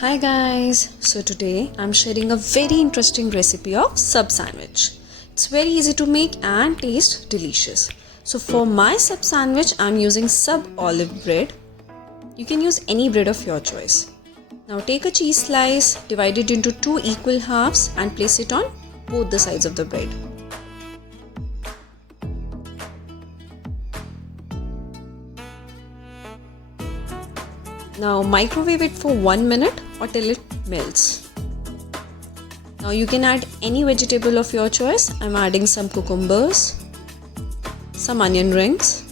Hi guys, so today I'm sharing a very interesting recipe of sub sandwich. It's very easy to make and taste delicious. So for my sub sandwich I'm using sub olive bread. You can use any bread of your choice. Now take a cheese slice, divide it into two equal halves and place it on both the sides of the bread. Now microwave it for 1 minute or till it melts. Now you can add any vegetable of your choice. I'm adding some cucumbers, some onion rings,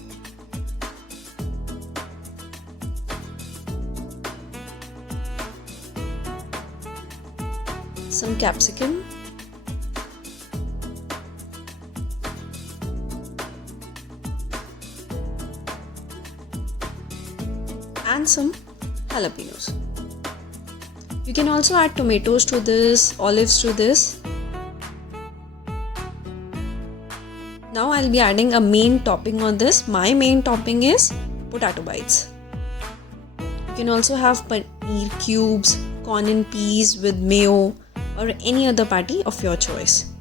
some capsicum, and some jalapenos. You can also add tomatoes to this, olives to this. Now I'll be adding a main topping on this. My main topping is potato bites. You can also have paneer cubes, corn and peas with mayo or any other patty of your choice.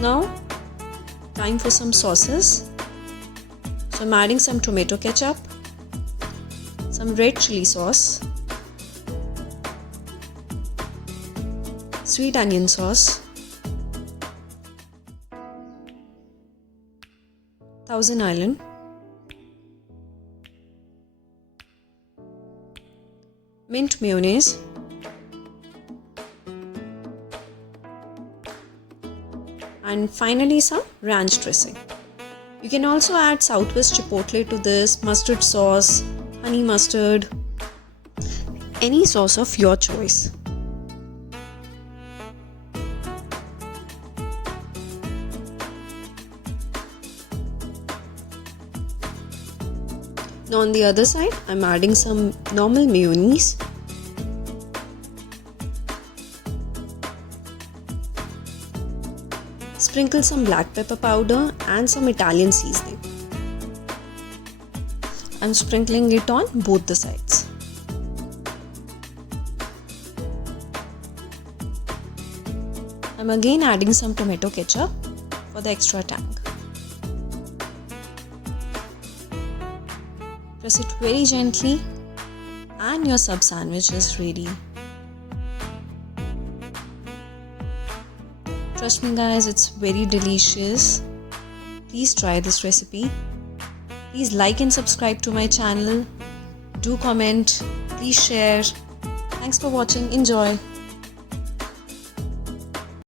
Now time for some sauces. So I'm adding some tomato ketchup, some red chili sauce, sweet onion sauce, Thousand Island, mint mayonnaise, and finally some ranch dressing. You can also add Southwest Chipotle to this, mustard sauce, honey mustard, any sauce of your choice. Now on the other side, I'm adding some normal mayonnaise, sprinkle some black pepper powder and some Italian seasoning. I'm sprinkling it on both the sides. I'm again adding some tomato ketchup for the extra tang. Press it very gently and your sub sandwich is ready. Trust me guys, it's very delicious. Please try this recipe. Please like and subscribe to my channel. Do comment. Please share. Thanks for watching. Enjoy.